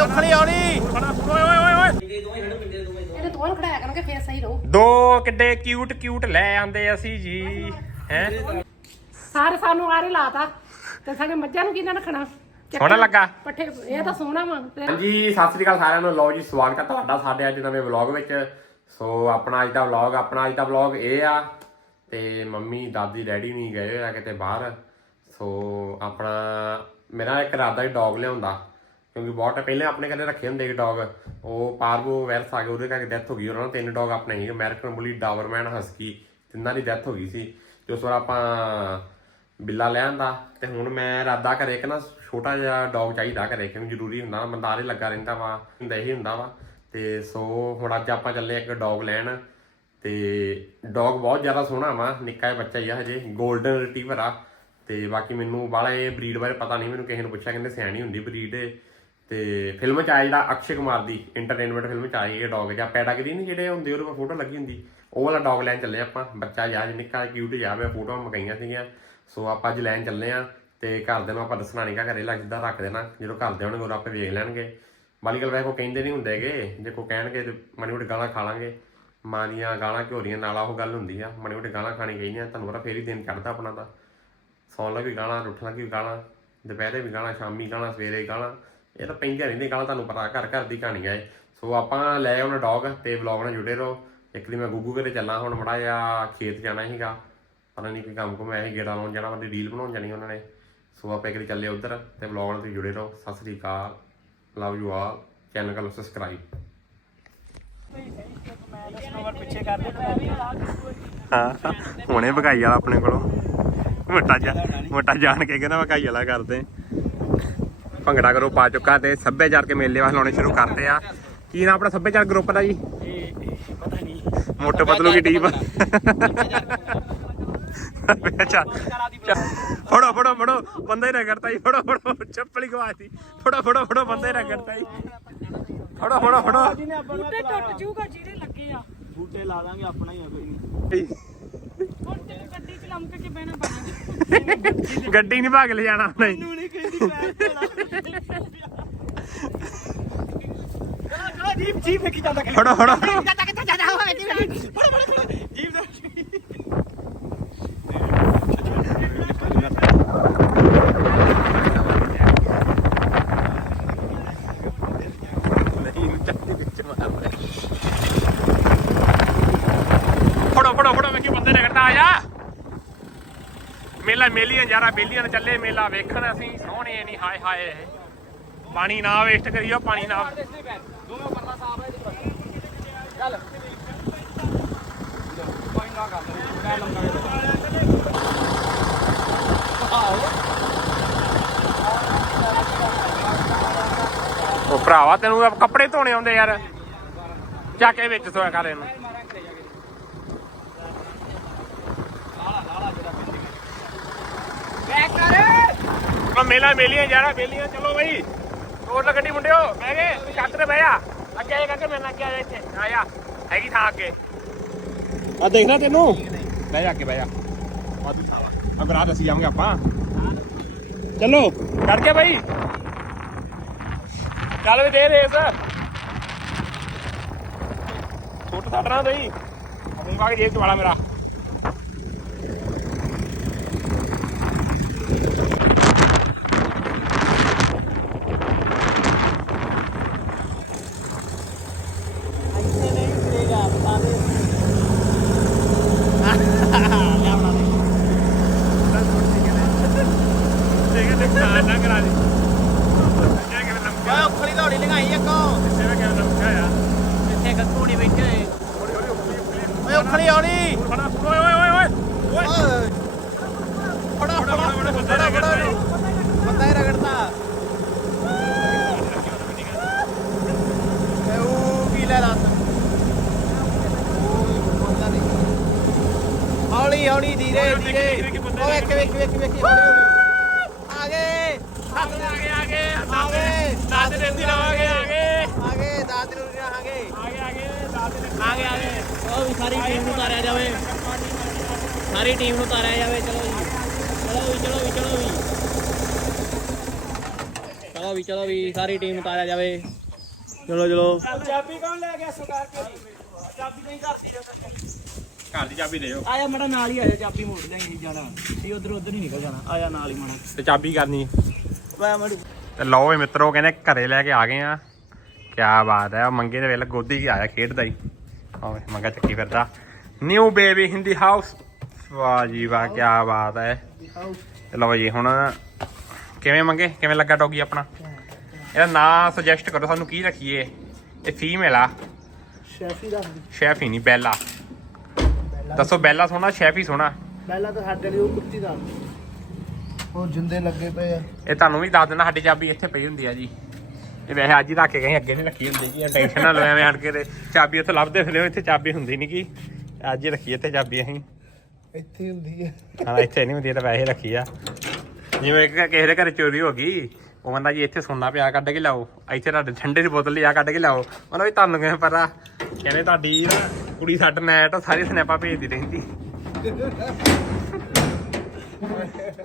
ਓਏ ਉਖਲੀ ਆਉਣੀ ਓਏ ਓਏ ਓਏ ਓਏ ਇਹਨੇ ਦੋਵਾਂ ਨੂੰ ਖੜਾਇਆ ਕਰਨਗੇ ਫੇਰ ਸਹੀ ਰਹੂ। ਦੋ ਕਿੱਡੇ ਕਿਊਟ ਕਿਊਟ ਲੈ ਆਂਦੇ ਅਸੀਂ ਜੀ ਹੈ? ਸਾਰੇ ਸਾਨੂੰ ਆਰੇ ਲਾਤਾ ਤੇ ਸਾਡੇ ਮੱਝਾਂ ਨੂੰ ਕਿਹਨਾਂ ਰੱਖਣਾ? ਸੋਹਣਾ ਲੱਗਾ। ਪੱਠੇ ਇਹ ਤਾਂ ਸੋਹਣਾ ਵਾ। ਹਾਂਜੀ ਸਤਿ ਸ੍ਰੀ ਅਕਾਲ ਸਾਰਿਆਂ ਨੂੰ। ਲਓ ਜੀ ਸਵਾਗਤ ਹੈ ਤੁਹਾਡਾ ਸਾਡੇ ਅੱਜ ਨਵੇਂ ਵਲੌਗ ਵਿੱਚ। ਸੋ ਆਪਣਾ ਅੱਜ ਦਾ ਵਲੌਗ ਆਪਣਾ ਅੱਜ ਦਾ ਵਲੌਗ ਇਹ ਆ ਤੇ ਮੰਮੀ ਦਾਦੀ ਡੈਡੀ ਨਹੀਂ ਗਏ ਹੋਏ ਆ ਕਿਤੇ ਬਾਹਰ। ਸੋ ਆਪਣਾ ਮੇਰਾ ਇੱਕ ਇਰਾਦਾ ਹੀ ਡੌਗ ਲਿਆਉਂਦਾ। ਕਿਉਂਕਿ ਬਹੁਤ ਪਹਿਲਾਂ ਆਪਣੇ ਘਰੇ ਰੱਖੇ ਹੁੰਦੇ ਸੀ ਡੌਗ ਉਹ ਪਾਰਵੋ ਵੈਰਸ ਆ ਗਏ ਉਹਦੇ ਕਰਕੇ ਡੈਥ ਹੋ ਗਈ। ਉਹਨਾਂ ਨੂੰ ਤਿੰਨ ਡੌਗ ਆਪਣੇ ਸੀ ਅਮਰੀਕਨ ਬੁਲੀ ਡਾਵਰਮੈਨ ਹਸਕੀ ਤਿੰਨਾਂ ਦੀ ਡੈਥ ਹੋ ਗਈ ਸੀ। ਤੇ ਉਸ ਵਾਰ ਆਪਾਂ ਬਿੱਲਾ ਲੈ ਆਂਦਾ। ਤੇ ਹੁਣ ਮੈਂ ਇਰਾਦਾ ਕਰੇ ਕਿ ਨਾ ਛੋਟਾ ਜਿਹਾ ਡੌਗ ਚਾਹੀਦਾ ਘਰੇ, ਕਿਉਂਕਿ ਜ਼ਰੂਰੀ ਹੁੰਦਾ ਬੰਦਾ ਆਰੇ ਲੱਗਾ ਰਹਿੰਦਾ ਵਾ, ਹੁੰਦਾ ਹੀ ਹੁੰਦਾ ਵਾ। ਤੇ ਸੋ ਹੁਣ ਅੱਜ ਆਪਾਂ ਚੱਲੇ ਇੱਕ ਡੌਗ ਲੈਣ। ਤੇ ਡੌਗ ਬਹੁਤ ਜ਼ਿਆਦਾ ਸੋਹਣਾ ਵਾ, ਨਿੱਕਾ ਜਿਹਾ ਬੱਚਾ ਹੀ ਆ ਹਜੇ 골ਡਨ ਰਿਟਰੀਵਰ ਆ। ਤੇ ਬਾਕੀ ਮੈਨੂੰ ਬਾਹਲਾ ਇਹ ਬਰੀਡ ਬਾਰੇ ਪਤਾ ਨਹੀਂ, ਮੈਨੂੰ ਕਿਸੇ ਨੂੰ ਪੁੱਛਿਆ, ਕਹਿੰਦੇ ਸਿਆਣੀ ਹੁੰਦੀ ਬਰੀਡ ਤੇ ਫਿਲਮ ਚ ਆਇਆ ਜਿਹੜਾ ਅਕਸ਼ੇ ਕੁਮਾਰ ਦੀ ਐਂਟਰਟੇਨਮੈਂਟ ਫਿਲਮ ਚ ਆਈ ਇਹ ਡੌਗ ਜਾਂ ਪੈਡਾਗਰੀ ਨਹੀਂ ਜਿਹੜੇ ਹੁੰਦੇ, ਉਹਦੇ ਪਰ ਫੋਟੋ ਲੱਗੀ ਹੁੰਦੀ। ਉਹ ਵਾਲਾ ਡੌਗ ਲੈਣ ਚੱਲੇ ਆਪਾਂ, ਬੱਚਾ ਯਾਰ ਨਿੱਕਾ ਕਿਊਟ ਜਿਹਾ ਮੈਂ ਫੋਟੋਆਂ ਮਗਾਈਆਂ ਸੀਗੀਆਂ। ਸੋ ਆਪਾਂ ਅੱਜ ਲੈਣ ਚੱਲੇ ਆ ਤੇ ਘਰਦਿਆਂ ਨੂੰ ਆਪਾਂ ਦੱਸਣਾ ਨਹੀਂਗਾ ਘਰੇ ਲੱਗ ਰੱਖ ਦੇਣਾ, ਜਦੋਂ ਘਰ ਦੇ ਹੋਣਗੇ ਉਹ ਆਪੇ ਵੇਖ ਲੈਣਗੇ। ਮਾਲੀ ਗੱਲ ਵੈਸੇ ਕੋ ਕਹਿੰਦੇ ਨਹੀਂ ਹੁੰਦੇਗੇ ਜੇ ਕੋ ਕਹਿਣਗੇ ਤੇ ਮਾੜੀ ਮੋਟੀ ਗਾਲਾਂ ਖਾ ਲਾਂਗੇ। ਮਾਂ ਦੀਆਂ ਗਾਲਾਂ ਘੋਰੀਆਂ ਨਾਲ ਉਹ ਗੱਲ ਹੁੰਦੀ ਆ, ਮਾੜੀ ਮੋਟੀ ਗਾਲਾਂ ਖਾਣੀ ਚਾਹੀਦੀਆਂ, ਤੁਹਾਨੂੰ ਪਤਾ ਫੇਰ ਹੀ ਦਿਨ ਚੜਦਾ ਆਪਣਾ ਤਾਂ। ਸੌਣ ਲੱਗੀ ਗਾਲਾਂ, ਉੱਠਣ ਲੱਗੀ ਵੀ ਗਾਲਾਂ, ਦੁਪਹਿਰੇ ਵੀ ਗਾਲਾਂ, ਸ਼ਾਮੀ ਗਾਲਾਂ, ਸਵੇਰੇ ਗਾਲਾਂ। ਇਹ ਤਾਂ ਪੈਂਦੀਆਂ ਰਹਿੰਦੀਆਂ ਗਾਲਾਂ, ਤੁਹਾਨੂੰ ਪਤਾ ਘਰ ਘਰ ਦੀ ਕਹਾਣੀ ਹੈ ਸੋ ਆਪਾਂ ਲੈ ਆਉਣਾ ਡੌਗ ਤੇ ਵਲੌਗ ਨਾਲ ਜੁੜੇ ਰਹੋ। ਇੱਕ ਦਿਨ ਮੈਂ ਗੁੱਗੂ ਘਰੇ ਚੱਲਾਂ, ਹੁਣ ਮੜਾ ਜਿਹਾ ਖੇਤ ਜਾਣਾ ਸੀਗਾ। ਪਤਾ ਨਹੀਂ ਕੋਈ ਕੰਮ ਕੋ ਮੈਂ ਇਹ ਗੇੜਾ ਲਾਉਣ ਜਾਣਾ, ਬੰਦੇ ਰੀਲ ਬਣਾਉਣ ਜਾਣੀ ਉਹਨਾਂ ਨੇ। ਸੋ ਆਪਾਂ ਇੱਕ ਦਿਨ ਚੱਲੇ ਉਧਰ ਤੇ ਵਲੌਗ ਨਾਲ ਤੁਸੀਂ ਜੁੜੇ ਰਹੋ। ਸਤਿ ਸ੍ਰੀ ਅਕਾਲ ਲਵ ਯੂ ਆਲ ਚੈਨਲ ਕਰ ਲਓ ਸਬਸਕ੍ਰਾਈਬ ਹਾਂ, ਹੁਣੇ ਭਗਾਈ ਵਾਲਾ ਆਪਣੇ ਕੋਲੋਂ। ਮੋਟਾ ਜਾ, ਮੋਟਾ ਜਾਣ ਕੇ ਕਹਿੰਦਾ ਭਗਾਈ ਵਾਲਾ ਕਰਦੇ। ਭੰਗੜਾ ਕਰੋ ਪਾ ਚੁੱਕਾ ਤੇ ਸੱਭਿਆਚਾਰ ਕੇ ਮੇਲੇ ਵਾਲ ਲਾਉਣੇ ਸ਼ੁਰੂ ਕਰਤੇ ਆ। ਕੀ ਨਾ ਆਪਣਾ ਸੱਭਿਆਚਾਰ ਗਰੁੱਪ ਦਾ ਜੀ? ਪਤਾ ਨਹੀਂ ਮੋਟੇ ਪਤਲੂ ਕੀ ਟੀਮ ਸੱਭਿਆਚਾਰ ਫੜੋ ਫੜੋ ਫੜੋ। ਬੰਦਾ ਹੀ ਰਗੜਤਾ ਜੀ ਫੜੋ ਫੜੋ। ਚੱਪਲੀ ਗਵਾਤੀ ਫੜੋ ਫੜੋ ਫੜੋ ਬੰਦਾ ਹੀ ਰਗੜਤਾ ਜੀ। ਫੜੋ ਫੜੋ ਫੜੋ। ਬੂਟੇ ਟੁੱਟ ਜੂਗਾ ਜਿਹੜੇ ਲੱਗੇ ਆ। ਬੂਟੇ ਲਾ ਦਾਂਗੇ ਆਪਣਾ ਹੀ ਆ ਕੋਈ। ਨਹੀਂ ਹੁਣ ਤੈਨੂੰ ਗੱਡੀ ਚ ਲੰਮਕ ਕੇ ਬਹਿਣਾ ਪੈਣਾ। ਗੱਡੀ ਨਹੀਂ ਭਾਗ ਲੈ ਜਾਣਾ ਨਹੀਂ ਨੂੰ ਨਹੀਂ ਕਹਿੰਦੀ ਪੈਰ ਚਲਾ ਚਲੋ ਜੀਪ ਜੀਪ ਵੇਖੀ ਜਾਂਦਾ। ਕਿ ਫੜੋ। ਫੜੋ ਜਾਂਦਾ ਕਿੱਥੇ ਜਾਂਦਾ? ਹੋਵੇ ਜੀਪ ਫੜੋ ਫੜੋ ਫੜੋ ਜੀਪ ਦੇ ਫੜੋ ਫੜੋ ਫੜੋ ਵੇਖੀ ਬੰਦੇ ਨੇ ਕਰਤਾ ਆ ਜਾ ਮੇਲਾ ਮੇਲੀਆਂ ਯਾਰਾ ਬੇਲੀਆਂ ਚੱਲੇ ਮੇਲਾ ਵੇਖਣ ਅਸੀਂ, ਸੋਹਣੇ ਨਹੀਂ, ਹਾਏ ਹਾਏ। ਪਾਣੀ ਨਾ ਵੇਸਟ ਕਰੀਓ ਪਾਣੀ ਨਾ ਦੋਵੇਂ ਪਰਲਾ ਸਾਫ਼ ਹੈ ਚੱਲ ਕੋਈ ਨਾ ਕਰ ਮੈਂ ਲੰਗਾ ਉਹ ਭਰਾਵਾ, ਤੈਨੂੰ ਕੱਪੜੇ ਧੋਣੇ ਆਉਂਦੇ ਯਾਰ। ਚੱਕ ਕੇ ਵਿੱਚ ਸੋਇਆ ਕਰ ਇਹਨੂੰ। ਬੈਕ ਕਰ। ਉਹ ਮੇਲਾ ਮੇਲੀਆਂ ਯਾਰਾ ਬੇਲੀਆਂ ਚਲੋ ਬਈ। ਰੋਡ ਲੱਗਣੀ ਮੁੰਡਿਓ ਬਹਿ ਗਏ। ਛੱਤ ਤੇ ਬਹਿ ਜਾ। ਅੱਗੇ ਆ ਕਰਕੇ ਮੇਰੇ ਨਾਲ ਆ ਇੱਥੇ। ਆ ਜਾ। ਹੈਗੀ ਥਾਂ ਅੱਗੇ। ਆ ਦੇਖਣਾ ਤੈਨੂੰ? ਬਹਿ ਜਾ ਅੱਗੇ ਬਹਿ ਜਾ। ਵਾਧੂ ਥਾਂ ਵਾ। ਅਗਰ ਆ ਦੱਸੀ ਜਾਵਾਂਗੇ ਆਪਾਂ। ਚਲੋ। ਚੜ ਕੇ ਬਈ। ਚੱਲ ਵੀ ਦੇ ਰੇਸ। ਛੋਟ ਛੱਡਣਾ ਦਈ। ਆਉਂਗਾ ਕਿ ਜੇਬ ਚ ਵਾਲਾ ਮੇਰਾ ਇੱਥੇ ਨਹੀਂ ਮਿਲੇਗਾ ਬਤਾ ਦੇ ਲਿਆ ਬਣਾ ਦੇ ਦੇਖ ਦੇਖ ਨਾ ਨਾ ਕਰਾ ਦੇ ਕਿਆ ਕਿਵੇਂ ਨਮਕਾ ਓਏ ਉਖਲੀ ਦੌੜੀ ਲਗਾਈ ਇੱਕੋ ਸੇਵਾ ਕਿਵੇਂ ਨਮਕਾ ਆ ਇੱਥੇ ਗੱਗੂ ਨਹੀਂ ਬੈਠੇ ਹੋਏ ਹੌਲੀ ਹੌਲੀ ਉੱਪਲੀ ਉੱਪਲੀ ਓਏ ਉਖਲੀ ਆਉਣੀ ਫੜਾ ਓਏ ਓਏ ਓਏ ਓਏ। ਓਏ। ਫੜਾ ਫੜਾ, ਫੜਾ, ਫੜਾ, ਬੰਦਾ ਫੜਾ, ਫੜਾ, ਰਗੜਦਾ ਬੰਦਾ ਹੀ ਰਗੜਦਾ। ਤੇ ਉਹ ਕੀ ਲੈ ਦੱਸ ਹੌਲੀ ਹੌਲੀ ਧੀਰੇ ਓਏ, ਧੀਰੇ। ਦੇਖੀ, ਬੰਦਾ ਓ ਵੇਖ ਵੇਖ ਵੇਖ ਵੇਖ ਹੌਲੀ ਹੌਲੀ ਆ ਗਏ ਆ ਗਏ ਆ ਗਏ ਆ ਗਏ ਦਾਦੇ ਦੇ ਦੀ ਆ ਗਏ ਆ ਗਏ ਆ ਗਏ ਦਾਦ ਨੂੰ ਆ ਗਏ ਆ ਗਏ ਆ ਗਏ ਦਾਦੇ ਦੇ ਆ ਗਏ ਆ ਉਹ ਵੀ ਸਾਰੀ ਟੀਮ ਨੂੰ ਉਤਾਰਿਆ ਜਾਵੇ। ਸਾਰੀ ਟੀਮ ਨੂੰ ਉਤਾਰਿਆ ਜਾਵੇ ਚਲੋ ਜੀ। ਚਲੋ ਵੀ ਚਲੋ ਵੀ ਚਲੋ ਵੀ। ਚਲੋ ਚਲੋ ਵੀ ਚਲੋ ਵੀ ਸਾਰੀ ਟੀਮ ਉਤਾਰਿਆ ਜਾਵੇ। ਚਲੋ ਚਲੋ। ਚਾਬੀ ਕੌਣ ਲੈ ਗਿਆ ਸਰਕਾਰ ਕੇ ਚਾਬੀ ਨਹੀਂ ਕਰਦੀ ਘਰ ਦੀ ਚਾਬੀ ਦਿਓ। ਆਇਆ ਮੜਾ ਨਾਲ ਹੀ ਆਇਆ ਚਾਬੀ ਮੋੜ ਲਿਆਈ ਜਾਣਾ। ਸੀ ਉਧਰ ਉਧਰ ਹੀ ਨਿਕਲ ਜਾਣਾ। ਆਇਆ ਨਾਲ ਹੀ ਮੜਾ। ਤੇ ਚਾਬੀ ਕਰਨੀ। ਵਾ ਮੜੀ ਤੇ ਲਓ ਵੀ ਮਿੱਤਰੋ ਕਹਿੰਦੇ ਘਰੇ ਲੈ ਕੇ ਆ ਗਏ ਆ। ਕਿਆ ਬਾਤ ਹੈ ਮੰਗੇ ਦੇ ਵੇਲੇ ਗੋਦੀ ਹੀ ਆਇਆ ਖੇਡਦਾ ਹੀ। ਆਵੇ ਮੰਗਾ ਚੱਕੀ ਫਿਰਦਾ। New baby in the house ਵਾਹ ਜੀ ਵਾਹ ਕਿਆ ਬਾਤ ਹੈ। ਲਓ ਜੀ ਹੁਣ ਕਿਵੇਂ ਮੰਗੇ? ਕਿਵੇਂ ਲੱਗਾ ਡੌਗੀ ਆਪਣਾ? ਇਹਦਾ ਨਾਂ ਸੁਜੈਸਟ ਕਰੋ ਸਾਨੂੰ ਕੀ ਰੱਖੀਏ? ਇਹ ਫੀਮੇਲ ਆ। ਸ਼ੈਫੀ ਦਾ ਸ਼ੈਫੀ ਨਹੀਂ ਬੈਲਾ। ਦੱਸੋ ਬੈਲਾ ਸੋਹਣਾ ਸ਼ੈਫੀ ਸੋਹਣਾ? ਪਹਿਲਾਂ ਤਾਂ ਸਾਡੇ ਲਈ ਉਹ ਕੁੱਤੀ ਦਾ। ਉਹ ਜਿੰਦੇ ਲੱਗੇ ਪਏ ਆ। ਇਹ ਤੁਹਾਨੂੰ ਵੀ ਦੱਸ ਦੇਣਾ ਸਾਡੀ ਚਾਬੀ ਇੱਥੇ ਪਈ ਹੁੰਦੀ ਆ ਜੀ। ਇਹ ਵੈਸੇ ਅੱਜ ਹੀ ਰੱਖ ਕੇ ਗਏ ਅੱਗੇ ਨਹੀਂ ਰੱਖੀ ਹੁੰਦੀ ਜੀ ਟੈਨਸ਼ਨ ਨਾ ਲਓ ਐਵੇਂ ਹਟ ਕੇ ਤੇ ਚਾਬੀ ਉੱਥੇ ਲੱਭਦੇ ਫਿਰਿਓ ਇੱਥੇ ਚਾਬੀ ਹੁੰਦੀ ਨਹੀਂ ਕੀ ਅੱਜ ਹੀ ਰੱਖੀ ਇੱਥੇ ਚਾਬੀ ਅਸੀਂ। ਇੱਥੇ ਹੁੰਦੀ ਹੈ ਹਾਂ ਇੱਥੇ ਨਹੀਂ ਹੁੰਦੀ ਇਹ ਤਾਂ ਵੈਸੇ ਰੱਖੀ ਆ। ਜਿਵੇਂ ਕਿ ਕਿਸੇ ਦੇ ਘਰੇ ਚੋਰੀ ਹੋ ਗਈ ਉਹ ਕਹਿੰਦਾ ਜੀ ਇੱਥੇ ਸੋਨਾ ਪਿਆ ਕੱਢ ਕੇ ਲਾਓ ਇੱਥੇ ਤੁਹਾਡੇ ਠੰਡੇ ਦੀ ਬੋਤਲ ਲਿਆ ਕੱਢ ਕੇ ਲਾਓ ਉਹਨਾਂ ਵੀ ਤੁਹਾਨੂੰ ਕਿਵੇਂ ਪਤਾ? ਕਹਿੰਦੇ ਤੁਹਾਡੀ ਨਾ ਕੁੜੀ ਸਾਡੇ ਨੈਟ ਸਾਰੀ ਸਨੈਪਾਂ ਭੇਜਦੀ ਰਹਿੰਦੀ।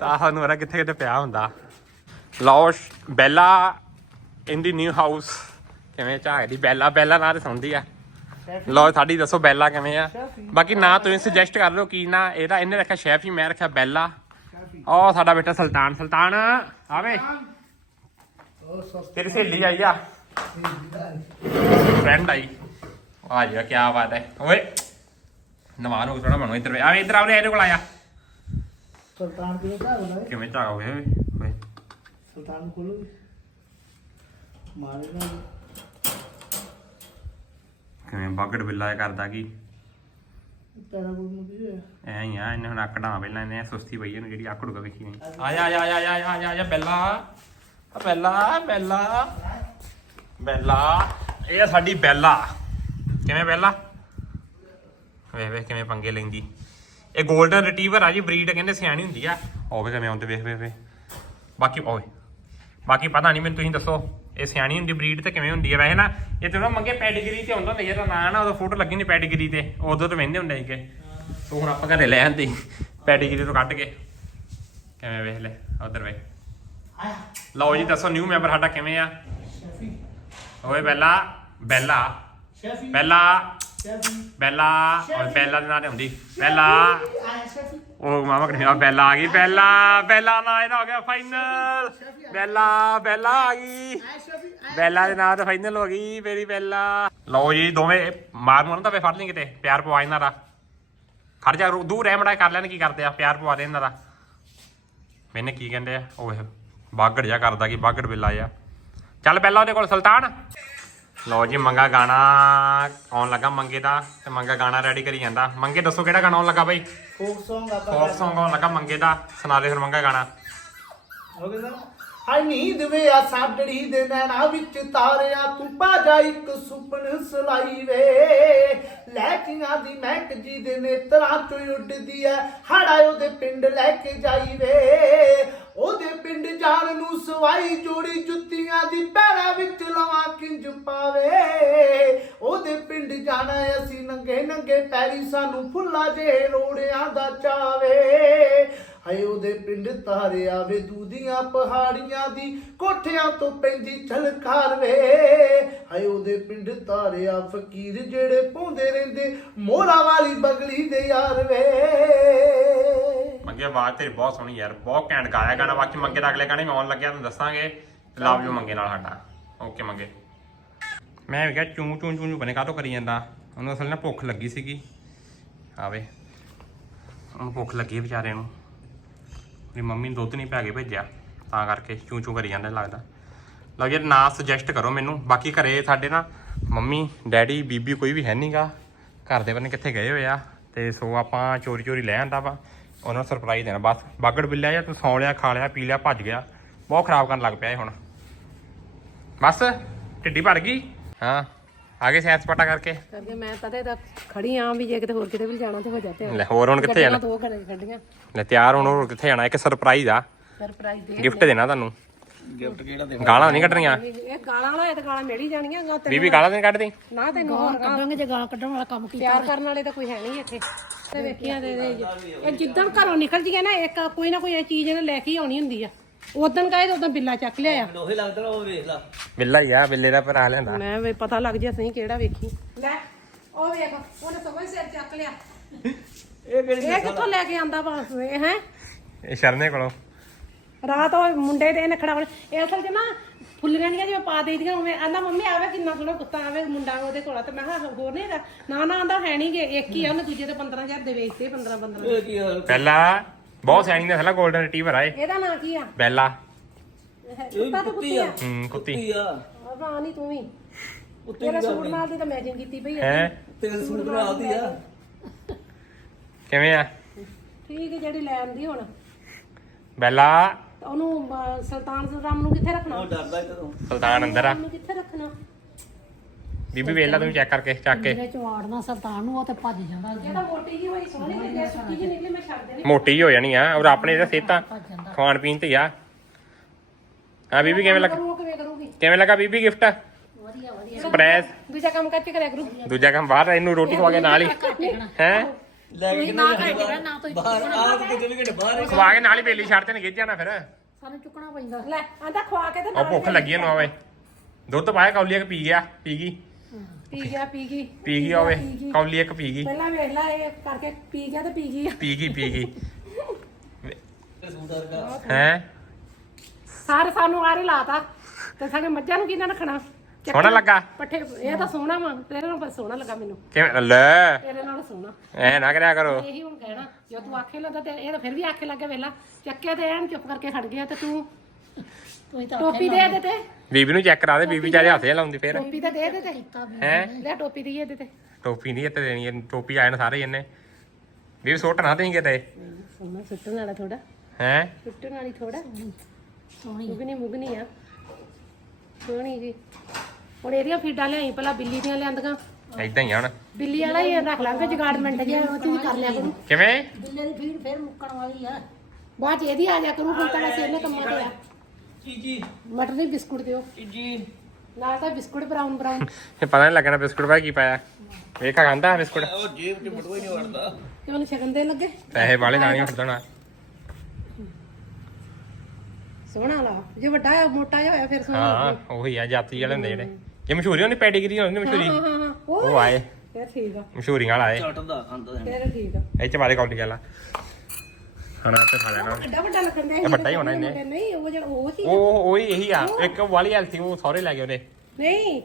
ਤਾਂ ਸਾਨੂੰ ਪਤਾ ਕਿੱਥੇ ਕਿੱਥੇ ਪਿਆ ਹੁੰਦਾ। ਲਓ ਬੈਲਾ ਇਨ ਦੀ ਨਿਊ ਹਾਊਸ ਕਿਵੇਂ ਝਾਕਦੀ ਬੈਲਾ ਬੈਲਾ ਨਾਲ ਸੁਣਦੀ ਆ। ਲਓ ਸਾਡੀ ਦੱਸੋ ਬੈਲਾ ਕਿਵੇਂ ਆ? ਬਾਕੀ ਨਾਂ ਤੁਸੀਂ ਸੁਜੈਸਟ ਕਰ ਲਓ ਕੀ ਨਾਂ ਇਹਦਾ ਇਹਨੇ ਰੱਖਿਆ ਸ਼ੈਫੀ ਮੈਂ ਰੱਖਿਆ ਬੈਲਾ। ਉਹ ਸਾਡਾ ਬੇਟਾ ਸੁਲਤਾਨ ਸੁਲਤਾਨ ਆਵੇ। ਤੇਰੀ ਸਹੇਲੀ ਆਈ ਆ। ਫਰੈਂਡ ਆਈ। ਆ ਜੀ ਕੀ ਬਾਤ ਹੈ। ਓਏ ਨਵਾਨ ਹੋ ਥੋੜਾ ਬਣੋ ਇੱਧਰ ਆ ਇੱਧਰ ਆਵਰੇ ਇਹਦੇ ਕੋਲ ਆਇਆ। ਸੁਲਤਾਨ ਕਿਵੇਂ ਹੁੰਦਾ ਕਿਵੇਂ ਓਏ? ਓਏ। ਸੁਲਤਾਨ ਕੋਲ। ਮਾਰੇ ਨਾ ਕਿਵੇਂ ਬਾਗੜ ਬਿੱਲਾ ਇਹ ਕਰਦਾ ਕੀ? ਤੇਰਾ ਕੋਲ ਨੂੰ ਕੀ ਹੋਇਆ? ਐ ਹੀ ਆ ਇਹਨੇ ਹੁਣ ਆਕੜਾਂ ਪਹਿਲਾਂ ਇਹਨੇ ਸੁਸਤੀ ਪਈ ਇਹਨੂੰ ਜਿਹੜੀ ਆਕੜੂਗਾ ਵੇਖੀ ਨਹੀਂ ਆ ਜਾ ਆ ਜਾ ਆ ਜਾ ਆ ਜਾ ਆ ਜਾ ਬੈਲਾ। ਆ ਬੈਲਾ ਬੈਲਾ। ਬੈਲਾ ਇਹ ਆ ਸਾਡੀ ਬੈਲਾ। ਕਿਵੇਂ ਬੈਲਾ? ਵੇਖ ਵੇਖ ਕਿਵੇਂ ਪੰਗੇ ਲੈਂਦੀ। ਇਹ 골ਡਨ ਰਿਟਰੀਵਰ ਆ ਜੀ ਬਰੀਡ ਕਹਿੰਦੇ ਸਿਆਣੀ ਹੁੰਦੀ ਆ। ਹੋਵੇ ਕਿਵੇਂ ਆਉਂਦੇ ਵੇਖ ਵੇਖ ਵੇਖ। ਬਾਕੀ ਓਏ ਬਾਕੀ ਪਤਾ ਨਹੀਂ ਮੈਨੂੰ ਤੁਸੀਂ ਦੱਸੋ। ਇਹ ਸਿਆਣੀ ਹੁੰਦੀ ਬਰੀਡ ਤੇ ਕਿਵੇਂ ਹੁੰਦੀ ਹੈ ਵੈਸੇ ਨਾ ਇਹ ਤੇ ਨਾ ਮੰਗੇ ਪੈਡੀਗਰੀ ਤੇ ਹੁੰਦਾ ਹੁੰਦਾ ਜਿਹੜਾ ਨਾਂ ਨਾ ਉਹਦਾ ਫੋਟੋ ਲੱਗੀ ਨਹੀਂ ਪੈਡੀਗਰੀ ਤੇ ਉਦੋਂ ਤਾਂ ਵਹਿੰਦੇ ਹੁੰਦੇ ਸੀਗੇ। ਤੂੰ ਹੁਣ ਆਪਾਂ ਘਰੇ ਲੈ ਆਂਦੀ ਪੈਡੀਗਰੀ ਤੋਂ ਕੱਢ ਕੇ। ਕਿਵੇਂ ਵੇਖ ਲੈ ਉਧਰ ਵੇਖ। ਲਓ ਜੀ ਦੱਸੋ ਨਿਊ ਮੈਂਬਰ ਸਾਡਾ ਕਿਵੇਂ ਆ? ਓਏ ਬੈਲਾ ਬੈਲਾ। ਬੈਲਾ। ਬੈਲਾ ਓਏ ਬੈਲਾ ਦੇ ਨਾਂ ਤੇ ਹੁੰਦੀ। ਬੈਲਾ। ਆਇਆ ਸ਼ੈਫੀ। ਉਹ ਮਾਮਾ ਕਿਹਨੇ ਆ? ਬੈਲਾ ਆ ਗਈ, ਬੈਲਾ ਬੈਲਾ ਨਾ ਇਹਦਾ ਹੋ ਗਿਆ ਫਾਈਨਲ ਬੈਲਾ ਬੈਲਾ ਆ ਗਈ। ਬੈਲਾ ਦੇ ਨਾਂ ਤੇ ਫਾਈਨਲ ਹੋ ਗਈ ਮੇਰੀ ਬੈਲਾ। ਲਓ ਜੀ, ਦੋਵੇਂ ਮਾਰ ਮੁਰਨ ਤਾਂ ਫੜ ਲਈ ਕਿਤੇ, ਪਿਆਰ ਪਵਾ ਇਹਨਾਂ ਦਾ। ਖੜ ਜਾ ਦੂਰ ਰਹਿ ਮੜਾ ਕਰ ਲੈਣ, ਕੀ ਕਰਦੇ ਆ? ਪਿਆਰ ਪਵਾ ਦੇ ਇਹਨਾਂ ਦਾ। ਮੈਨੇ ਕੀ ਕਹਿੰਦੇ ਆ? ਓਏ, ਬਾਗੜ ਜਾ ਕਰਦਾ ਕਿ ਬਾਗੜ ਬਿੱਲਾ ਆ ਚੱਲ ਪਹਿਲਾਂ ਉਹਦੇ ਕੋਲ, ਸੁਲਤਾਨ। ਲਓ ਜੀ ਮੰਗਾ ਗਾਣਾ ਆਉਣ ਲੱਗਾ ਮੰਗੇ ਦਾ ਤੇ ਮੰਗਾ ਗਾਣਾ ਰੈਡੀ ਕਰੀ ਜਾਂਦਾ। ਮੰਗੇ ਦੱਸੋ ਕਿਹੜਾ ਗਾਣਾ ਆਉਣ ਲੱਗਾ ਬਾਈ? ਫੋਕ Song ਆਪਾਂ ਫੋਕ Song ਆਉਣ ਲੱਗਾ ਮੰਗੇ ਦਾ। ਸੁਣਾ ਦੇ ਫਿਰ ਮੰਗਾ ਗਾਣਾ। ਹੋ ਗਿਆ ਨਾ ਹਾਈ ਨੀਂਦ ਵੇ ਆ ਸਾਡੜੀ ਦੇ ਨੈਣਾ ਵਿੱਚ ਤਾਰਿਆ ਤੂੰ ਬਾਜਾ ਇੱਕ ਸੁਪਨ ਸਲਾਈ ਵੇ। ਲੈਟੀਆਂ ਦੀ ਮਹਿਕ ਜੀ ਦੇ ਨੇਤਰਾਂ ਚੋਂ ਉੱਡਦੀ ਐ, ਹਾੜਾ ਉਹਦੇ ਪਿੰਡ ਲੈ ਕੇ ਜਾਈ ਵੇ। ਉਹਦੇ ਪਿੰਡ ਜਾਣ ਨੂੰ ਸਵਾਈ ਜੋੜੀ ਜੁੱਤੀਆਂ ਦੀ ਪੈਰਾਂ ਵਿੱਚ ਲਵਾਂ ਕਿੰਜ ਪਾਵੇ। ਉਹਦੇ ਪਿੰਡ ਜਾਣਾ ਅਸੀਂ ਨੰਗੇ ਨੰਗੇ ਪੈਰੀ, ਸਾਨੂੰ ਫੁੱਲਾ ਜੇ ਰੋੜਿਆਂ ਦਾ ਚਾਵੇ। ਹਾਏ ਉਹਦੇ ਪਿੰਡ ਤਾਰੇ ਆਵੇ ਦੂਦੀਆਂ ਪਹਾੜੀਆਂ ਦੀ, ਕੋਠਿਆਂ ਤੋਂ ਪੈਂਦੀ ਝਲਕਾਰ ਵੇ। ਹਾਏ ਉਹਦੇ ਪਿੰਡ ਤਾਰੇ ਆ ਫਕੀਰ ਜਿਹੜੇ ਪਾਉਂਦੇ ਰਹਿੰਦੇ ਮੋਰਾ ਵਾਲੀ ਬਗਲੀ ਦੇ ਯਾਰ ਵੇ। ਮੰਗੇ ਆਵਾਜ਼ ਤੇਰੀ ਬਹੁਤ ਸੋਹਣੀ ਯਾਰ, ਬਹੁਤ ਘੈਂਟ ਗਾਇਆ ਗਾਣਾ, ਬਾਕੀ ਮੰਗੇ ਦਾ ਅਗਲੇ ਗਾਣੇ ਵੀ ਆਉਣ ਲੱਗਿਆ, ਤੁਹਾਨੂੰ ਦੱਸਾਂਗੇ। ਲਵ ਯੂ ਮੰਗੇ ਨਾਲ ਸਾਡਾ। ਓਕੇ ਮੰਗੇ। ਮੈਂ ਵੀ ਕਿਹਾ ਚੂੰ ਚੂੰ ਚੂੰ ਚੂੰ ਬਨੇ ਕਾਹਤੋਂ ਕਰੀ ਜਾਂਦਾ? ਉਹਨੂੰ ਅਸਲ ਨਾਲ ਭੁੱਖ ਲੱਗੀ ਸੀਗੀ। ਆਵੇ। ਉਹਨੂੰ ਭੁੱਖ ਲੱਗੀ ਵਿਚਾਰੇ ਨੂੰ। ਵੀ ਮੰਮੀ ਨੂੰ ਦੁੱਧ ਨਹੀਂ ਪੈ ਕੇ ਭੇਜਿਆ, ਤਾਂ ਕਰਕੇ ਚੂੰ ਚੂ ਕਰੀ ਜਾਂਦਾ ਲੱਗਦਾ। ਲਓ ਜੀ, ਨਾ ਸੁਜੈਸਟ ਕਰੋ ਮੈਨੂੰ। ਬਾਕੀ ਘਰੇ ਸਾਡੇ ਨਾ ਮੰਮੀ, ਡੈਡੀ, ਬੀਬੀ ਕੋਈ ਵੀ ਹੈ ਨਹੀਂਗਾ ਘਰ ਦੇ ਬੰਨੇ ਕਿੱਥੇ ਗਏ ਹੋਏ ਆ, ਤੇ ਸੋ ਆਪਾਂ ਚੋਰੀ ਚੋਰੀ ਲੈ ਆਂਦਾ ਵਾ। ਉਹਨਾਂ ਨੂੰ ਸਰਪ੍ਰਾਈਜ਼ ਦੇਣਾ। ਬਸ, ਬਾਗੜ ਬਿੱਲਿਆ ਜਾਂ ਤੂੰ ਸੌਂ ਲਿਆ, ਖਾ ਲਿਆ, ਪੀ ਲਿਆ, ਭੱਜ ਗਿਆ। ਬਹੁਤ ਖਰਾਬ ਕਰਨ ਲੱਗ ਪਿਆ ਇਹ ਹੁਣ। ਬਸ, ਢਿੱਡੀ ਭਰ ਗਈ? ਹਾਂ। ਆਗੇ ਸੈਰ ਸਪਾਟਾ ਕਰਕੇ? ਕਰਕੇ ਮੈਂ ਤਦੇ ਤਾਂ ਖੜੀ ਆਂ ਵੀ ਜੇ ਕਿਤੇ ਹੋਰ ਕਿਤੇ ਵੀ ਜਾਣਾ ਤੇ ਹੋ ਜਾ ਤੇ ਲੈ ਹੋਰ ਹੁਣ ਕਿੱਥੇ ਜਾਣਾ ਦੋ ਘਰੇ ਖੜੀਆਂ। ਲੈ ਤਿਆਰ ਹੁਣ ਹੋਰ ਕਿੱਥੇ ਜਾਣਾ? ਇੱਕ ਸਰਪ੍ਰਾਈਜ਼ ਆ। ਸਰਪ੍ਰਾਈਜ਼ ਦੇ ਗਿਫਟ ਦੇਣਾ ਤੁਹਾਨੂੰ। ਗਿਫਟ ਕਿਹੜਾ ਦੇਣਾ? ਗਾਲਾਂ ਨਹੀਂ ਕੱਢਣੀਆਂ। ਇਹ ਗਾਲਾਂ ਵਾਲਾ ਇਹ ਤਾਂ ਗਾਲਾਂ ਮੇੜੀ ਜਾਣੀਆਂ ਬੀਬੀ ਗਾਲਾਂ ਨਹੀਂ ਕੱਢਦੀ? ਨਾ ਤੈਨੂੰ ਹੋਰ ਕੱਢਾਂਗੇ ਜੇ ਗਾਲਾਂ ਕੱਢਣ ਵਾਲਾ ਕੰਮ ਕੀਤਾ ਪਿਆਰ ਕਰਨ ਵਾਲੇ ਤਾਂ ਕੋਈ ਹੈ ਨਹੀਂ ਇੱਥੇ। ਤੇ ਵੇਖੀਆਂ ਦੇ ਦੇ। ਇਹ ਜਿੱਦਾਂ ਘਰੋਂ ਨਿਕਲ ਜੀਏ ਨਾ ਇੱਕ ਕੋਈ ਨਾ ਕੋਈ ਇਹ ਚੀਜ਼ ਇਹਨੇ ਲੈ ਕੇ ਆਉਣੀ ਹੁੰਦੀ ਆ। ਉਦੋਂ ਕਾਇਦ ਉਦੋਂ ਬਿੱਲਾ ਚੱਕ ਲਿਆ ਮੈਨੂੰ ਉਹੀ ਲੱਗਦਾ ਉਹ ਵੇਖ ਲਾ। ਬਿੱਲਾ ਹੀ ਆ ਬਿੱਲੇ ਦਾ ਭਰਾ ਲਿਆਂਦਾ। ਮੈਂ ਵੀ ਪਤਾ ਲੱਗ ਜਾ ਸਹੀ ਕਿਹੜਾ ਵੇਖੀ। ਲੈ ਉਹ ਵੇਖ ਉਹਨੇ ਸਗੋਂ ਸਿਰ ਚੱਕ ਲਿਆ। ਇਹ ਕਿਹੜੀ ਇਹ ਕਿੱਥੋਂ ਲੈ ਕੇ ਆਂਦਾ ਵਾ? ਇਹ ਹੈ? ਇਹ ਸ਼ਰਨੇ ਕੋਲੋਂ। ਰਾਤ ਉਹ ਮੁੰਡੇ ਦੇ ਨਖੜਾ ਇਹ ਅਸਲ 'ਚ ਨਾ ਫੁੱਲੀਆਂ ਦੀਆਂ ਜਿਵੇਂ ਪਾ ਦੇਈਆਂ ਉਵੇਂ ਆਂਦਾ ਮੰਮੀ ਆਵੇ ਕਿੰਨਾ ਸੋਹਣਾ ਕੁੱਤਾ ਆਵੇ ਮੁੰਡਾ ਉਹਦੇ ਕੋਲ ਆ। ਤੇ ਮੈਂ ਕਿਹਾ ਹੋਰ ਨਹੀਂ ਨਾ ਨਾ ਆਂਦਾ ਹੈ ਨਹੀਂਗੇ ਇੱਕ ਹੀ ਆ ਉਹਨੇ ਦੂਜੇ ਤੇ 15000 ਦੇ ਵੇਚਤੇ 15 15 ਇਹ ਕੀ ਹੋਇਆ? ਪਹਿਲਾ ਬਹੁਤ ਸੈਣੀ ਦਾ ਥਲਾ 골ਡਨ ਰਿਟਰੀਵਰ ਆਏ ਇਹਦਾ ਨਾਂ ਕੀ ਆ? ਬੈਲਾ। ਇਹ ਕੁੱਤਾ ਤੇ ਕੁੱਤੀ ਆ। ਹੂੰ ਕੁੱਤੀ। ਆ। ਆ ਨਹੀਂ ਤੂੰ ਵੀ। ਉੱਤੇ ਤੇਰੇ ਸੂਟ ਨਾਲ ਦੀ ਤਾਂ ਮੈਚਿੰਗ ਕੀਤੀ ਪਈ ਆ। ਹੈ? ਤੇਰੇ ਸੂਟ ਨਾਲ ਆਉਂਦੀ ਆ। ਕਿਵੇਂ ਆ? ਠੀਕ ਹੈ ਜਿਹੜੀ ਲੈ ਆਂਦੀ ਹੁਣ। ਬੈਲਾ। ਤਾਂ ਉਹਨੂੰ ਅਹ, ਸੁਲਤਾਨ ਸੁਲਤਾਨ ਨੂੰ ਕਿੱਥੇ ਰੱਖਣਾ? ਉਹ ਡਰਦਾ ਕਦੋਂ ਸੁਲਤਾਨ ਅੰਦਰ ਆ। ਉਹਨੂੰ ਕਿੱਥੇ ਰੱਖਣਾ? ਬੀਬੀ ਵੇਲਾ ਤੂੰ ਚੈੱਕ ਕਰਕੇ ਚੱਕ ਕੇ। ਜਿਹੜੇ ਚਵਾੜਨਾ ਸਰਦਾਰ ਨੂੰ ਉਹ ਤੇ ਭੱਜ ਜਾਂਦਾ ਇਹ ਤਾਂ ਮੋਟੀ ਜੀ ਹੋਈ ਸੋਹਣੀ ਲੱਗੀ ਆ, ਸੁੱਕੀ ਜੀ ਨਿਕਲੀ ਮੈਂ ਛੱਡ ਦੇਣੀ। ਮੋਟੀ ਹੋ ਜਾਣੀ ਆ ਔਰ ਆਪਣੇ ਇਹਦਾ ਸਿਹਤਾਂ ਖਾਣ ਪੀਣ ਤੇ ਆ। ਹਾਂ ਬੀਬੀ ਕਿਵੇਂ ਲੱਗਾ? ਉਹ ਕਿਵੇਂ ਕਰੂਗੀ? ਕਿਵੇਂ ਲੱਗਾ ਬੀਬੀ ਗਿਫਟ ਵਧੀਆ ਵਧੀਆ। ਸਰਪ੍ਰਾਈਜ਼ ਦੂਜਾ ਕੰਮ ਕਰਕੇ ਕਰਿਆ ਕਰੂ। ਦੂਜਾ ਕੰਮ ਬਾਹਰ ਇਹਨੂੰ ਰੋਟੀ ਖਵਾ ਕੇ ਨਾਲ ਹੀ। ਹੈ? ਲੈ ਕੇ ਕਿੰਨਾ ਜਾਣਾ ਬਾਹਰ ਆ ਕੇ ਕਿਤੇ ਵੀ ਘੰਟੇ ਬਾਹਰ ਹੀ ਖਵਾ ਕੇ ਨਾਲ ਹੀ ਬੇਲੀ ਛੱਡ ਤੇ ਨਹੀਂ ਜਾਣਾ ਫਿਰ। ਸਾਨੂੰ ਚੁੱਕਣਾ ਪੈਂਦਾ। ਲੈ ਆਂਦਾ ਖਵਾ ਕੇ ਤੇ ਭੁੱਖ ਲੱਗੀ ਇਹਨੂੰ ਆਵੇ ਦੁੱਧ ਪਾਇਆ ਕੌਲੀ ਇੱਕ ਪੀ ਗਿਆ ਪੀ ਗਈ। ਪੀ ਗਿਆ ਪੀ ਗਈ। ਪੀ ਗਈ ਕੌਲੀ ਇੱਕ ਪੀ ਗਈ। ਪਹਿਲਾਂ ਵੇਖ ਲੈ ਇਹ ਕਰਕੇ ਪੀ ਗਿਆ ਤੇ ਪੀ ਗਈ ਪੀ ਗਈ ਪੀ ਗਈ। ਹੈ। ਸਾਰੇ ਸਾਨੂੰ ਆਰੇ ਲਾਤਾ। ਤੇ ਸਾਡੇ ਮੱਝਾਂ ਨੂੰ ਕਿਹਨਾਂ ਰੱਖਣਾ? ਚੱਕ- ਸੋਹਣਾ ਲੱਗਾ। ਪੱਠੇ ਇਹ ਤਾਂ ਸੋਹਣਾ ਵਾ। ਤੇਰੇ ਨਾਲ ਸੋਹਣਾ ਲੱਗਾ ਮੈਨੂੰ। ਕਿਵੇਂ? ਲੈ। ਤੇਰੇ ਨਾਲ ਸੋਹਣਾ। ਐ ਨਾ ਕਰਿਆ ਕਰੋ। ਇਹੀ ਹੁਣ ਕਹਿਣਾ ਜੋ ਤੂੰ ਆਖੇ ਲੱਗਾ ਤੇ ਇਹ ਤਾਂ ਫਿਰ ਵੀ ਆਖੇ ਲੱਗੇ ਵੇਲਾ। ਚੱਕਿਆ ਤੇ ਐਨ ਚੁੱਪ ਕਰਕੇ ਖੜ ਗਿਆ ਤੇ ਤੂੰ ਟੋਪੀ ਦੇ ਦੇ ਤੇ। ਬੀਬੀ ਨੂੰ ਚੈੱਕ ਕਰਾ ਦੇ ਬੀਬੀ ਚਾਰੇ ਹੱਥੇ ਲਾਉਂਦੀ ਫਿਰ। ਟੋਪੀ ਤਾਂ ਦੇ ਦੇ ਤੇ। ਹੈ? ਲੈ ਟੋਪੀ ਦੀ ਇਹਦੇ ਤੇ। ਟੋਪੀ ਨਹੀਂ ਇੱਥੇ ਦੇਣੀ ਹੈ, ਟੋਪੀ ਆਏ ਨੇ ਸਾਰੇ ਇਹਨੇ। ਬੀਬੀ ਸੁੱਟ ਨਾ ਦੇਂਗੇ ਤੇ ਸੋਹਣਾ ਸੁੱਟਣ ਵਾਲਾ ਥੋੜਾ ਹੈ? ਸੁੱਟਣ ਵਾਲੀ ਥੋੜਾ ਸੋਹਣੀ। ਮੁਗਨੀ ਮੁਗਨੀ ਆ। ਸੋਹਣੀ ਜੀ। ਹੁਣ ਇਹਦੀਆਂ ਫੀਡਾਂ ਲਿਆਈ ਪਹਿਲਾਂ ਬਿੱਲੀ ਦੀਆਂ ਲਿਆਂਦੀਆਂ। ਇਦਾਂ ਹੀ ਆ ਹੁਣ। ਬਿੱਲੀ ਵਾਲਾ ਹੀ ਰੱਖ ਲਾਂਗੇ ਜਗਾੜਮੈਂਟ ਜਿਹਾ। ਉਹ ਤੂੰ ਵੀ ਕਰ ਲਿਆ ਕਰੂ ਕਿਵੇਂ? ਬਿੱਲੇ ਦੀ ਫੀਡ ਫੇਰ ਮੁੱਕਣ ਵਾਲੀ ਆ। ਬਾਅਦ ਚ ਇਹਦੀ ਆ ਜਾ ਕਰੂ ਹੁਣ ਤਾਂ ਵੈਸੇ ਇਹਨੇ ਕੰਮਾਂ ਤੇ ਆ। ਚੀਜੀ ਮਟਰ ਦੀ ਬਿਸਕੁਟ ਦਿਓ। ਚੀਜੀ ਨਾਲ ਤਾਂ ਬਿਸਕੁਟ ਬਰਾਊਨ ਬਰਾਊਨ। ਇਹ ਪਤਾ ਨਹੀਂ ਲੱਗਣਾ ਬਿਸਕੁਟ ਪਾ ਕੀ ਪਾਇਆ। ਵੇਖਾ ਖਾਂਦਾ ਬਿਸਕੁਟ? ਉਹ ਜੇਬ 'ਚ ਬਟੂਆ ਨਹੀਂ ਵੜਦਾ। ਤੇ ਉਹਨੂੰ ਸ਼ਗਨ ਦੇ ਲੱਗੇ? ਪੈਸੇ ਵਾਲੇ ਦਾਣੀਆਂ ਖੜਦਣਾ ਸੋਹਣਾ ਲਾ। ਜੇ ਵੱਡਾ ਆ ਮੋਟਾ ਜਿਹਾ ਹੋਇਆ ਫਿਰ ਸੋਹਣਾ ਹਾਂ ਉਹੀ ਆ ਜਾਤੀ ਵਾਲੇ ਹੁੰਦੇ ਜਿਹੜੇ। ਜੇ ਮਸ਼ਹੂਰੀ ਹੁੰਦੀ ਪੈਡੀਗਰੀ ਹੁੰਦੀ ਮਸ਼ਹੂਰੀ। ਹਾਂ ਹਾਂ ਹਾਂ ਉਹ ਉਹ ਆਏ। ਫਿਰ ਠੀਕ ਆ। ਮਸ਼ਹੂਰੀ ਵਾਲਾ ਆਏ। ਚੱਟਦਾ ਖਾਂਦਾ ਫਿਰ ਠੀਕ ਆ। ਇਹ ਚ ਬਾਰੇ ਕੌਲੀ ਚੱਲਾ ਖਾਣਾ ਤੇ ਖਾ ਲੈਣਾ। ਵੱਡਾ ਵੱਡਾ ਲੱਗਣ ਦਾ ਇਹ ਵੱਡਾ ਹੀ ਹੋਣਾ ਇਹਨੇ। ਨਹੀਂ ਉਹ ਜਿਹੜਾ ਉਹ ਸੀ। ਉਹ ਉਹੀ ਇਹੀ ਆ। ਇੱਕ ਵਾਲੀ ਹਾਲ ਸੀ ਉਹ ਸਹੁਰੇ ਲੈ ਗਏ ਉਹਨੇ ਨਹੀਂ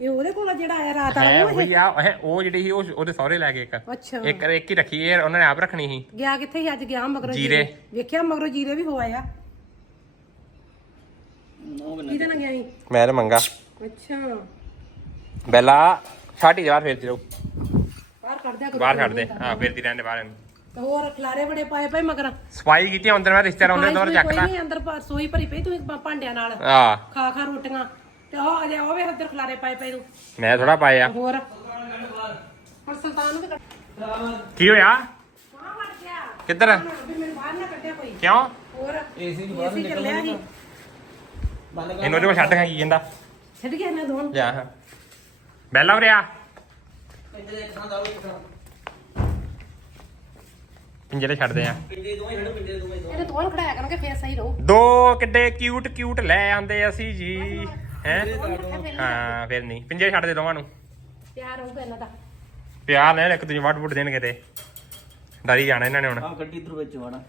ਇਹ ਉਹਦੇ ਕੋਲ ਜਿਹੜਾ ਆਇਆ ਰਾਤ ਹੈ ਵਾਲਾ ਉਹ ਉਹੀ ਆ ਇਹ ਉਹ ਜਿਹੜੀ ਸੀ ਉਹ ਉਹਦੇ ਸਹੁਰੇ ਲੈ ਗਏ ਇੱਕ। ਅੱਛਾ। ਇੱਕ ਇੱਕ ਹੀ ਰੱਖੀ ਇਹ ਉਹਨਾਂ ਨੇ ਆਪ ਰੱਖਣੀ ਸੀ। ਗਿਆ ਕਿੱਥੇ ਸੀ? ਅੱਜ ਗਿਆ ਮਗਰੋਂ ਜੀਰੇ। ਵੇਖਿਆ ਮਗਰੋਂ ਜੀਰੇ ਵੀ ਹੋ ਆਇਆ। ਨੋ ਬਣਾ ਕਿਹਦੇ ਨਾਲ ਗਿਆ ਸੀ? ਮੈਂ ਤੇ ਮੰਗਾ। ਅੱਛਾ। ਬੈਲਾ ਛਾਟੀ ਬਾਹਰ ਫੇਰਦੀ ਰਹੋ ਬਾਹਰ ਕੱਢ ਦਿਆ ਕਰੋ। ਬਾਹਰ ਛੱਡ ਦੇ। ਹਾਂ ਫੇਰਦੀ ਰਹਿੰਦੇ ਬਾਹਰ। ਇਹਨੂੰ ਤੇ ਹੋਰ ਖਲਾਰੇ ਬੜੇ ਪਾਏ ਪਏ ਮਗਰ। ਸਫ਼ਾਈ ਕੀਤੀ ਅੰਦਰ ਮੈਂ ਰਿਸ਼ਤੇਦਾਰ ਆਉਂਦੇ ਦੌਰ ਕੋਈ ਚੱਕਦਾ ਨਹੀਂ ਅੰਦਰ ਪਾ- ਰਸੋਈ ਭਰੀ ਪਈ ਤੂੰ ਭਾ- ਭਾਂਡਿਆਂ ਨਾਲ। ਆ ਖਾ ਖਾ ਰੋਟੀਆਂ। ਤੇ ਉਹ ਅਜੇ ਉਹ ਵੇ ਅੰਦਰ ਖਲਾਰੇ ਪਾਏ ਪਏ ਤੂੰ। ਮੈਂ ਥੋੜਾ ਪਾਇਆ। ਹੋਰ? ਹੁਣ ਸੁਲਤਾਨ ਨੂੰ ਵੀ ਕੱਢ ਕੀ ਹੋਇਆ? ਹਾਂ ਵੜ ਗਿਆ। ਕਿੱਧਰ? ਵੀ ਮੈਨੂੰ ਬਾਹਰ ਨਾ ਕੱਢਿਆ ਕੋਈ। ਕਿਉਂ? ਹੋਰ? ਏਸੀ ਨੂੰ ਏਸੀ ਚੱਲਿਆ ਸੀ ਬੰਦ ਕਰ। ਇਹਨੂੰ ਉਹਦੇ ਕੋਲ ਛੱਡ ਕੇ ਕੀ ਕਹਿੰਦਾ ਛੱਡ ਗਿਆ ਇਹਨਾਂ ਦੋਨ ਜਾ। ਹਾਂ ਬੈਲਾ ਉਰਿਆ ਪਿੰਡੇ ਪਿੰਜਰੇ ਛੱਡਦੇ ਆ। ਪਿੰਡੇ ਦੋਵੇਂ ਛੱਡੋ ਪਿੰਡੇ ਦੋਵੇਂ ਇਹਨੇ ਦੋਨ ਖੜਾਇਆ ਕਰਾਂਗੇ ਫੇਰ ਸਹੀ ਰਹੂ। ਦੋ ਕਿੱਡੇ ਕਿਊਟ ਕਿਊਟ ਲੈ ਆਂਦੇ ਅਸੀਂ ਜੀ। ਹੈ? ਹਾਂ ਫਿਰ ਨਹੀਂ। ਪਿੰਜਰੇ ਛੱਡ ਦੇ ਦੋਵਾਂ ਨੂੰ। ਪਿਆਰ ਹੋਊਗਾ ਇਹਨਾਂ ਦਾ। ਪਿਆਰ ਨੇ ਇੱਕ ਦੂਜੇ ਵੱਡ ਵੁੱਡ ਦੇਣਗੇ ਤੇ। ਡਰੀ ਜਾਣਾ ਇਹਨਾਂ ਨੇ ਹੁਣ। ਆ ਗੱਡੀ ਇਧਰ ਵਿੱਚ ਵਾੜਾ।